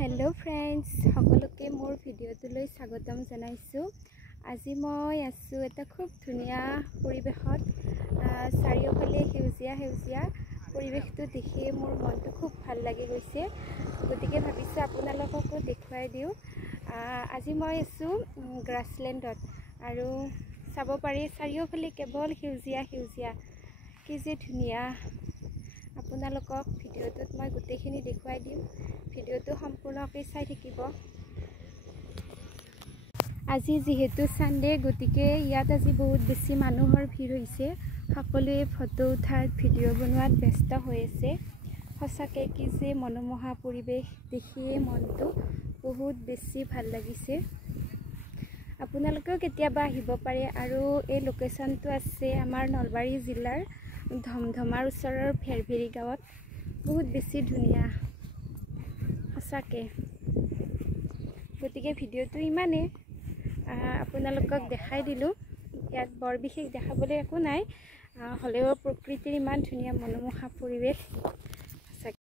Hello friends सकलोके मोर भिडिओटोলৈ स्वागतम जनाइছো। আজি মই আছো এটা খুব ধুনিয়া পৰিবেশত চাৰিওফালে সেউজিয়া সেউজিয়া পৰিবেশটো দেখি মোৰ মনটো খুব ভাল লাগি গৈছে। গতিকে ভাবিছো আপোনালোককো দেখুৱাই দিও। আজি মই আছো গ্ৰাছলেণ্ডত আৰু চাব পাৰি চাৰিওফালে কেৱল সেউজিয়া সেউজিয়া কি যে ধুনিয়া। আপোনালোকক ভিডিঅ'টোত মই গোটেইখিনি দেখুৱাই দিম। ভিডিঅ'টো সম্পূৰ্ণকৈ চাই থাকিব। আজি যেহেতু সানডে গতিকে ইয়াত আজি বহুত বেছি মানুহৰ ভিৰ হৈছে। সকলোৱে ফটো উঠাৰ ভিডিঅ' বনোৱাত ব্যস্ত হৈ আছে। সঁচাকৈ কি যে মনোমোহা পৰিৱেশ দেখিয়ে মনটো বহুত বেছি ভাল লাগিছে। আপোনালোকেও কেতিয়াবা আহিব পাৰে আৰু এই লোকেশ্যনটো আছে আমাৰ নলবাৰী জিলাৰ ধমধমাৰ ওচৰৰ ভেৰভেৰি গাঁৱত। বহুত বেছি ধুনীয়া সঁচাকৈ। গতিকে ভিডিঅ'টো ইমানেই আপোনালোকক দেখাই দিলোঁ। ইয়াত বৰ বিশেষ দেখাবলৈ একো নাই, হ'লেও প্ৰকৃতিৰ ইমান ধুনীয়া মনোমোহা পৰিৱেশ।